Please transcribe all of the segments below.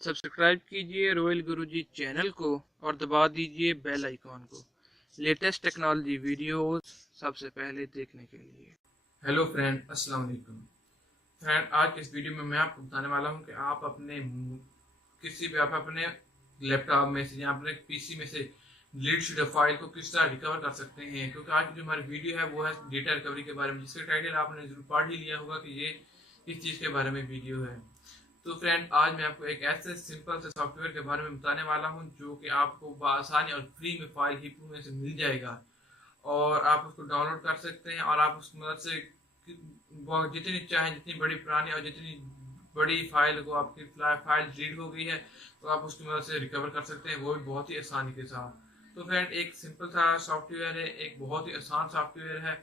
Subscribe कीजिए royal गुरुजी channel को और दबा दीजिए बेल आइकॉन को लेटेस्ट टेक्नोलॉजी वीडियोस सबसे पहले देखने के लिए। हेलो फ्रेंड, अस्सलाम वालेकुम। फ्रेंड, आज के इस वीडियो में मैं आपको बताने वाला हूं कि आप आप अपने लैपटॉप में से या अपने पीसी में से डिलीट शुदा फाइल को किस तरह रिकवर कर सकते हैं। क्योंकि आज की जो हमारी वीडियो है वो है डेटा रिकवरी के बारे में, जिसका टाइटल आपने जरूर पढ़ ही लिया होगा कि ये किस चीज़ के बारे में वीडियो है। तो फ्रेंड, आज मैं आपको एक ऐसे सिंपल से सॉफ्टवेयर के बारे में बताने वाला हूं जो कि आपको आसानी और फ्री में फाइल हिपो में से मिल जाएगा और आप उसको डाउनलोड कर सकते हैं और आप उस मदद से जितनी चाहें, जितनी बड़ी पुरानी और जितनी बड़ी फाइल को आपकी फाइल रीड हो गई है तो आप उसकी मदद से रिकवर कर सकते हैं, वो भी बहुत ही आसानी के साथ। तो फ्रेंड, एक सिंपल सा सॉफ्टवेयर है, एक बहुत ही आसान सॉफ्टवेयर है,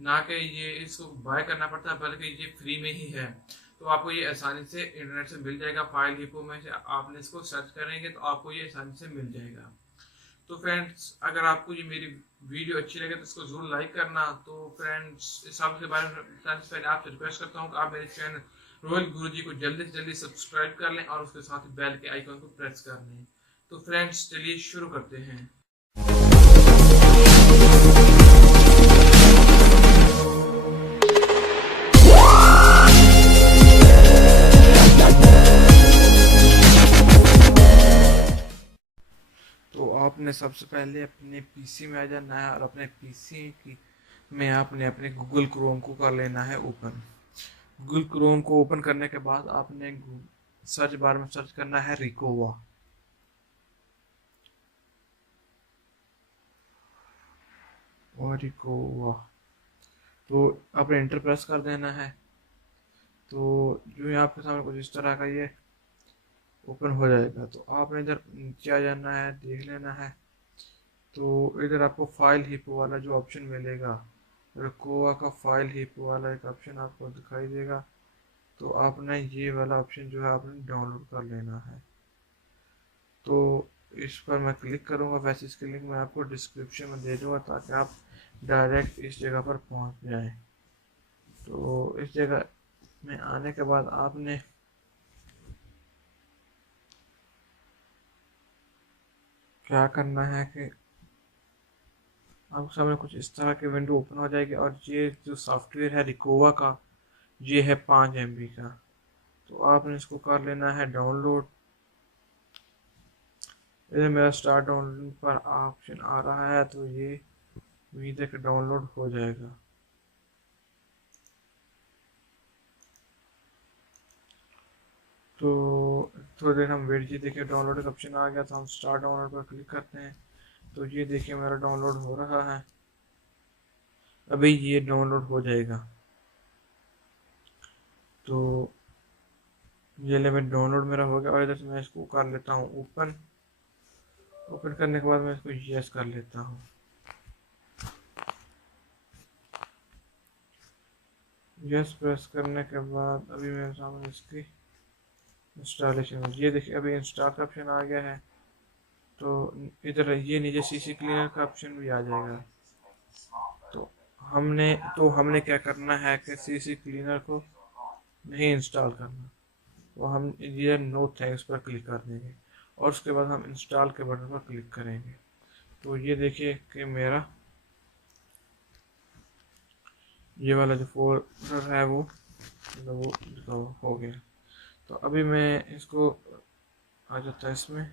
ना कि ये इसको बाय करना पड़ता है बल्कि ये फ्री में ही है। तो आपको ये आसानी से इंटरनेट से मिल जाएगा। फाइल हिपो में से आपने इसको सर्च करेंगे तो आपको ये आसानी से मिल जाएगा। तो फ्रेंड्स, अगर आपको ये मेरी वीडियो अच्छी लगे तो इसको जरूर लाइक करना। तो फ्रेंड्स, इस सब के बारे में बताने से पहले आपसे रिक्वेस्ट करता हूँ कि आप मेरे चैनल रॉयल गुरुजी को जल्दी से जल्दी सब्सक्राइब कर लें और उसके साथ बेल के आइकन को प्रेस कर लें। तो फ्रेंड्स, चलिए शुरू करते हैं। तो आपने सबसे पहले अपने पीसी में आ जाना है और अपने पीसी की में आपने अपने गूगल क्रोम को कर लेना है ओपन। गूगल क्रोम को ओपन करने के बाद आपने सर्च बार में सर्च करना है रिकोवा। और रिकोवा तो आपने एंटर प्रेस कर देना है। तो जो है आपके सामने कुछ इस तरह का ये ओपन हो जाएगा। तो आपने इधर नीचे आ जाना है, देख लेना है। तो इधर आपको फाइल हिपो वाला जो ऑप्शन मिलेगा, रिकोवा का फाइल हिपो वाला एक ऑप्शन आपको दिखाई देगा। तो आपने ये वाला ऑप्शन जो है आपने डाउनलोड कर लेना है। तो इस पर मैं क्लिक करूँगा। वैसे इसकी लिंक मैं आपको डिस्क्रिप्शन में दे दूँगा ताकि आप डायरेक्ट इस जगह पर पहुँच जाएं। तो इस जगह में आने के बाद आपने क्या करना है कि आपके सामने कुछ इस तरह की विंडो ओपन हो जाएगी और ये जो सॉफ्टवेयर है रिकोवा का, ये है 5 MB का। तो आपने इसको कर लेना है डाउनलोड। इधर मेरा स्टार्ट डाउनलोड पर ऑप्शन आ रहा है, तो ये उम्मीद है कि डाउनलोड हो जाएगा। तो थोड़ी देर हम वेट, जी देखिए डाउनलोड का ऑप्शन आ गया। तो हम स्टार्ट डाउनलोड पर क्लिक करते हैं। तो ये देखिए मेरा डाउनलोड हो रहा है, अभी ये डाउनलोड हो जाएगा। तो ये लेवल डाउनलोड मेरा हो गया और इधर से मैं इसको कर लेता हूँ ओपन। ओपन करने के बाद मैं इसको यस कर लेता हूँ। यस प्रेस करने के बाद अभी मेरे सामने इसकी इंस्टॉलेशन, ये देखिए अभी इंस्टॉल का ऑप्शन आ गया है। तो इधर ये नीचे सीसी क्लीनर का ऑप्शन भी आ जाएगा। तो हमने क्या करना है कि सीसी क्लीनर को नहीं इंस्टॉल करना। तो हम ये नो थैंक्स पर क्लिक कर देंगे और उसके बाद हम इंस्टॉल के बटन पर क्लिक करेंगे। तो ये देखिए कि मेरा ये वाला जो फोल्डर है वो हो गया। तो अभी मैं इसको आ जाता है इसमें,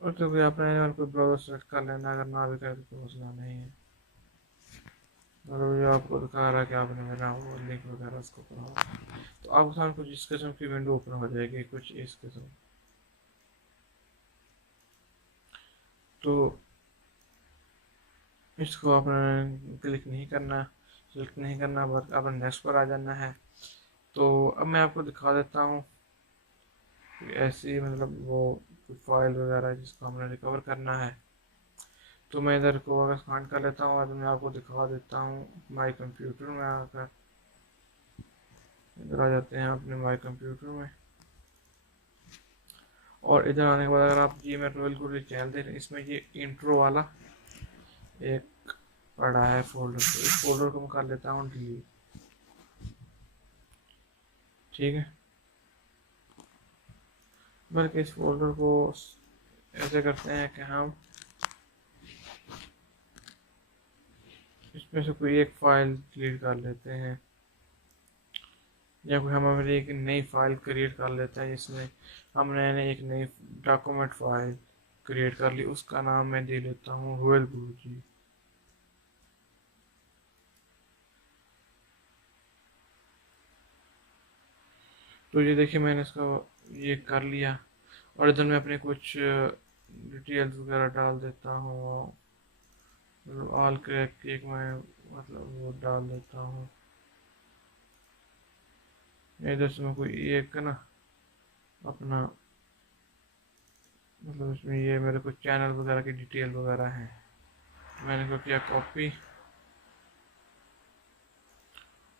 और तो कोई आपने कोई ब्राउज़र सेलेक्ट कर लेना, अगर ना भी करे तो कोई मसला नहीं है। और जो आपको दिखा रहा है कि आपने मेरा वो लिंक वगैरह उसको करा, तो आपके सामने कुछ इस किस्म की विंडो ओपन हो जाएगी, कुछ इस किस्म। तो इसको आपने क्लिक नहीं करना, सेलेक्ट नहीं करना, बस आपने नेक्स्ट पर आ जाना है। तो अब मैं आपको दिखा देता हूँ ऐसी मतलब वो फाइल वगैरह जिसको हमने रिकवर करना है। तो मैं इधर को अगर स्कान कर लेता हूँ और मैं आपको दिखा देता हूँ माई कंप्यूटर में आकर। इधर आ जाते हैं अपने माई कंप्यूटर में और इधर आने के बाद अगर आप जी मेरे रॉयल गुरुजी चैनल देख रहे हैं, इसमें ये इंट्रो वाला एक पड़ा है फोल्डर, तो इस फोल्डर को मैं कर लेता हूँ डिलीट। ठीक है, बल्कि इस फोल्डर को ऐसे करते हैं कि हम इसमें से कोई एक फाइल डिलीट कर लेते हैं, या कोई हम हमारी एक नई फाइल क्रिएट कर लेते हैं जिसमें हमने एक नई डॉक्यूमेंट फाइल क्रिएट कर ली। उसका नाम मैं दे लेता हूँ रोयल गुरुजी। तो ये देखिए मैंने इसको ये कर लिया, और इधर मैं अपने कुछ डिटेल्स वगैरह डाल देता हूँ, मतलब ऑल क्रैक केक में मतलब वो डाल देता हूँ। इधर से मैं कोई एक ना अपना मतलब इसमें ये मेरे कुछ चैनल वगैरह की डिटेल वगैरह है, मैंने इसको किया कॉपी,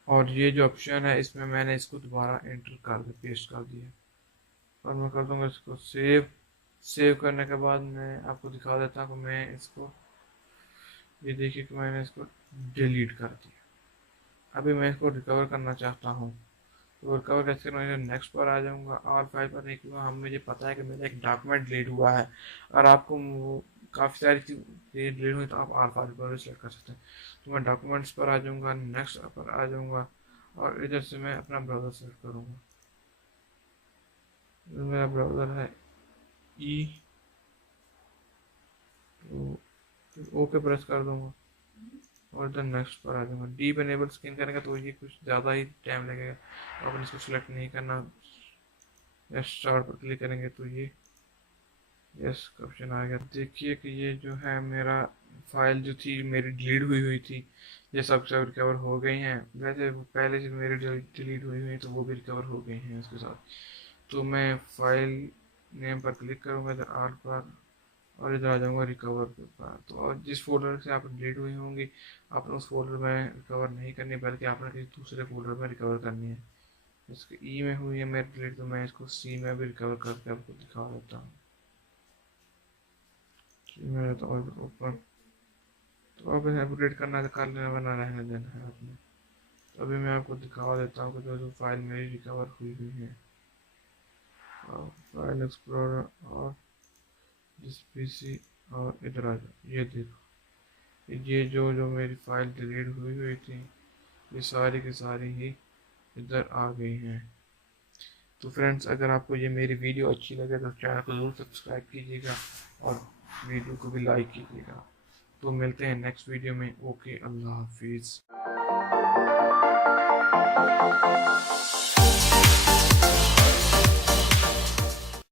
और ये जो ऑप्शन है इसमें मैंने इसको दोबारा एंटर कर दिया, पेस्ट कर दिया, और मैं कर दूंगा इसको सेव। सेव करने के बाद मैं आपको दिखा देता हूँ मैं इसको, ये देखिए कि मैंने इसको डिलीट कर दिया। अभी मैं इसको रिकवर करना चाहता हूँ, तो रिकवर कैसे मैं नेक्स्ट पर आ जाऊँगा, और फाइल पर नहीं क्योंकि हम मुझे पता है कि मेरा एक डॉक्यूमेंट डिलीट हुआ है, और आपको काफ़ी सारी चीज़ डिलीट हुई तो आप आर फाइल पर भी सेलेक्ट कर सकते हैं। तो मैं डॉक्यूमेंट्स पर आ जाऊँगा, नेक्स्ट पर आ जाऊँगा, और इधर से मैं अपना ब्राउज़र सेलेक्ट करूँगा। मेरा ब्राउज़र है ई, तो ओके प्रेस कर दूँगा, और इधर नेक्स्ट पर आ जाऊँगा। डीप एनेबल स्कैन करेंगे तो ये कुछ ज़्यादा ही टाइम लगेगा, तो अपन इसको सिलेक्ट नहीं करना। स्टार्ट पर क्लिक करेंगे तो ये यस का ऑप्शन आ गया। देखिए कि ये जो है मेरा फाइल जो थी मेरी डिलीट हुई थी, ये सब रिकवर हो गई हैं। वैसे पहले से मेरी डिलीट हुई तो वो भी रिकवर हो गई हैं इसके साथ। तो मैं फाइल नेम पर क्लिक करूँगा इधर आर पर, और इधर आ जाऊँगा रिकवर के ऊपर। तो और जिस फोल्डर से आप डिलीट हुई होंगी आपने उस फोल्डर में रिकवर नहीं करनी, बल्कि आपने किसी दूसरे फोल्डर में रिकवर करनी है। इसके ई में हुई है मेरी डिलीट, तो मैं इसको सी में भी रिकवर करके आपको दिखा देता हूँ। मेरा तो ओपन, तो अब इन्हें अपडेट करना है, कर लेना वरना रहने देना है आपने। तो अभी मैं आपको दिखा देता हूँ कि जो फाइल मेरी रिकवर हुई है, और फाइल एक्सप्लोरर और जिस पीसी, और इधर आ जाओ, ये देखो ये जो जो मेरी फाइल डिलीट हुई थी ये सारी की सारी ही इधर आ गई हैं। तो फ्रेंड्स अगर आपको ये मेरी वीडियो अच्छी लगे तो चैनल को ज़रूर सब्सक्राइब कीजिएगा और वीडियो को भी लाइक कीजिएगा। तो मिलते हैं नेक्स्ट वीडियो में। ओके, अल्लाह हाफिज़।